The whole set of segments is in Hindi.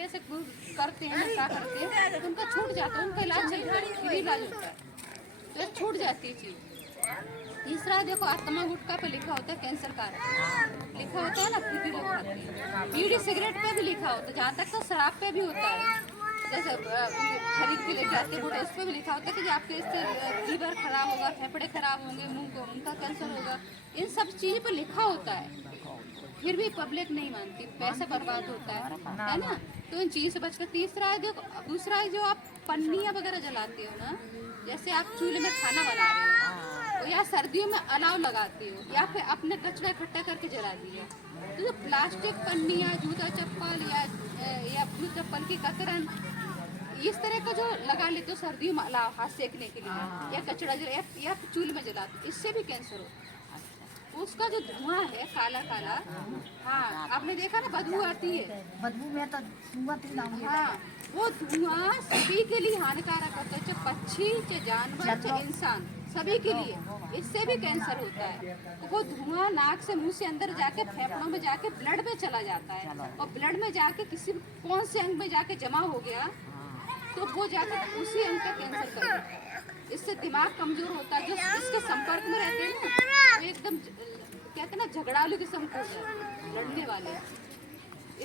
पे से करते हैं नशा करते हैं तो उनका छूट जाता है, उनका इलाज चल रहा है, फ्री इलाज होता है, तो छूट जाती है चीज़। तीसरा देखो, आत्मा गुटखा पे लिखा होता है कैंसर कारक, लिखा होता है ना, फ्री लोग खाते हैं। बीड़ी सिगरेट पे भी लिखा होता है, जहाँ तक तो शराब पे भी होता है, जैसे खरीद के लेके आते हैं उस पर भी लिखा होता है कि आपके इससे लीवर खराब होगा, फेफड़े खराब होंगे, उनका कैंसर होगा, इन सब चीज़ पर लिखा होता है। फिर भी पब्लिक नहीं मानती, पैसा बर्बाद होता है ना, तो इन चीज़ से बचकर। तीसरा है देखो, दूसरा है जो आप पन्नियाँ वगैरह जलाते हो ना, जैसे आप चूल्हे में खाना बना रहे हो या सर्दियों में अलाव लगाते हो या फिर अपने कचरा इकट्ठा करके जला दिया, तो जो प्लास्टिक पन्नियाँ, जूता चप्पल या जूता चप्पल की कतरन, इस तरह का जो लगा लेते हो सर्दियों में अलाव हाथ सेकने के लिए, या कचरा या चूल्हे में जलाते, इससे भी कैंसर होता है। उसका जो धुआं है काला काला, हाँ आपने देखा ना, बदबू आती है, बदबू में तो हाँ, वो धुआं सभी के लिए हानिकारक होता है, चाहे पक्षी, चाहे जानवर, चाहे इंसान, सभी के लिए। इससे भी कैंसर होता है। तो वो धुआं नाक से मुंह से अंदर जाके फेफड़ों में जाके ब्लड में चला जाता है, और ब्लड में जाके किसी कौन से अंग में जाके जमा हो गया तो वो जाकर उसी अंग का कैंसर कर देता है। इससे दिमाग कमजोर होता है, जो इसके संपर्क में रहते हैं ना, वो एकदम कहते हैं ना झगड़ालू किस्म के लड़ने वाले।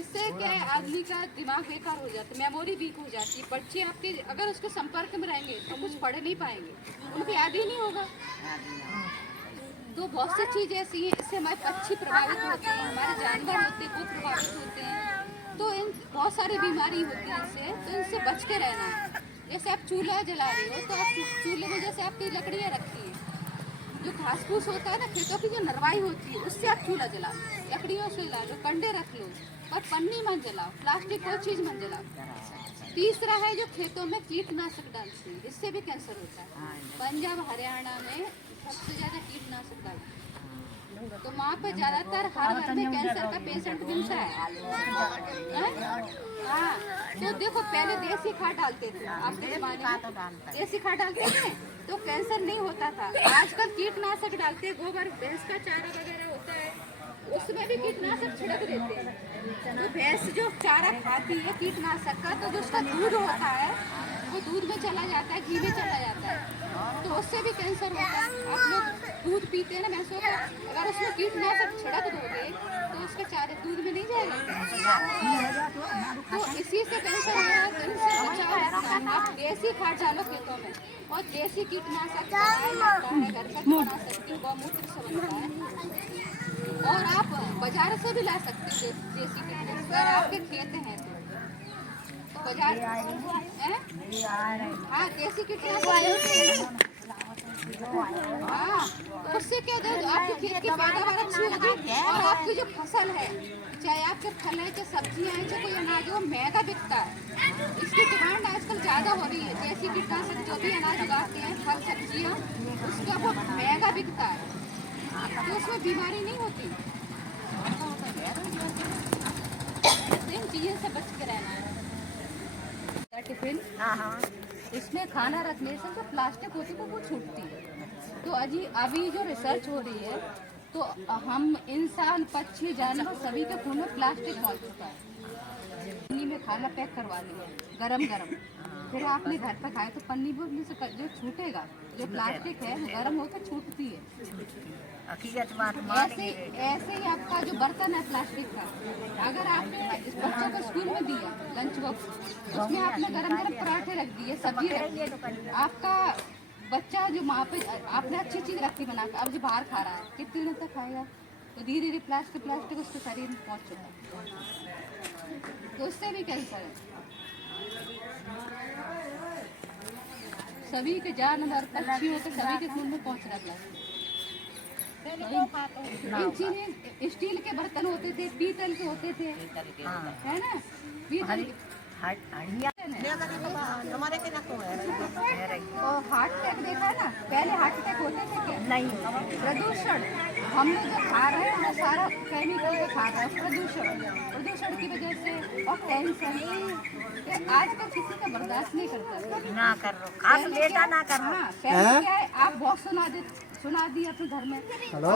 इससे क्या है, आदमी का दिमाग बेकार हो जाता है, मेमोरी वीक हो जाती है। बच्चे आपके अगर उसके संपर्क में रहेंगे तो कुछ पढ़ नहीं पाएंगे, उनको याद ही नहीं होगा। तो बहुत सी चीज़ ऐसी है, इससे हमारे पक्षी प्रभावित होते हैं, हमारे जानवर होते हैं वो प्रभावित होते हैं, तो इन बहुत सारी बीमारी होती है इससे, तो इनसे बच के रहना है। जैसे आप चूल्हा जला रहे हो तो आप चूल्हे में जैसे आपकी लकड़ियाँ रखी है, जो घास फूस होता है ना, खेतों की जो नरवाई होती है, उससे आप चूल्हा जलाओ, लकड़ियों से जला लो, कंडे रख लो, पर पन्नी मत जलाओ, प्लास्टिक कोई चीज़ मत जलाओ। तीसरा है जो खेतों में कीटनाशक डालते हैं, इससे भी कैंसर होता है। पंजाब हरियाणा में सबसे ज़्यादा कीटनाशक डालते हैं, तो वहाँ पे ज़्यादातर हर घर में कैंसर का पेशेंट मिलता है। हाँ, तो देखो पहले देसी खाद डालते थे, आपके जमाने में देसी खाद डालते थे तो कैंसर नहीं होता था। आजकल कीटनाशक डालते हैं, गोबर भैंस का चारा वगैरह होता है उसमें भी कीटनाशक छिड़क देते हैं। तो भैंस जो चारा खाती है कीटनाशक का, तो जो उसका दूध होता है वो दूध में चला जाता है, घी में चला जाता है, तो उससे भी कैंसर होता है। आप लोग दूध पीते हैं ना भैंसों का, अगर उसमें कीटनाशक छिड़क दोगे तो उसके चारे दूध में नहीं जाएगा, तो इसी से कैंसर हो रहा है। तो इनसे बचाव, आप देसी खाद डालो खेतों में, और देसी कीटनाशक बनाया जाता है, घर का बना सकते हो, गौमूत्र से बनता है, और आप बाजार से भी ला सकते हो देसी कीटनाशक, अगर आपके खेत हैं तो बाजार, हाँ देसी कीटनाशक, हाँ, तो उससे क्या होगा, आपके खेत की पैदावार अच्छी होगी, और आपकी जो फसल है, चाहे आपके फल है, चाहे सब्जियां हैं, चाहे कोई अनाज हो, महंगा बिकता है। इसकी डिमांड आजकल ज़्यादा हो रही है। जैसी कीटनाशक जो भी अनाज उगाते हैं, फल सब्जियां, उसका वो महंगा बिकता है, तो उसमें बीमारी नहीं होती। इन चीज़ों से बच के रहना है। टिफिन, इसमें खाना रखने से जो प्लास्टिक होती है वो छूटती है। तो अभी जो रिसर्च हो रही है, तो हम इंसान, पक्षी, जानवर सभी के खून में प्लास्टिक पहुंच चुका है। पन्नी में खाना पैक करवा लिया गरम गरम, फिर आपने घर पर खाया तो पन्नी से जो छूटेगा, जो प्लास्टिक है वो गर्म होकर छूटती है। ऐसे ही आपका जो बर्तन है प्लास्टिक का, अगर आपने इस बच्चों को स्कूल में दिया लंच बॉक्स, उसमें आपने गरम गरम पराठे रख दिए, सब्जी रख दी, आपका बच्चा जो वहाँ पे आपने अच्छी चीज़ रखी बना कर, अब जो बाहर खा रहा है कितने दिन तक खाएगा, तो धीरे धीरे प्लास्टिक उसके शरीर में पहुँच चुका है, तो उससे भी कैंसर है। सभी के जानवर, पक्षियों के सभी के खून में पहुँच रहा प्लास्टिक। इन चीजें स्टील के बर्तन होते थे, पीतल के होते थे, है ना, पीतल हार्ट अटैक देखा ना, पहले हार्ट अटैक होते थे क्या? नहीं, प्रदूषण, हम लोग जो खा रहे हैं वो सारा केमिकल का खा रहे हैं, प्रदूषण की वजह से, और टेंशन, आजकल किसी का बर्दाश्त नहीं करता ना कर ना कर। हाँ, पहले क्या है, आप बहुत सुना दिए अपने घर में, हेलो,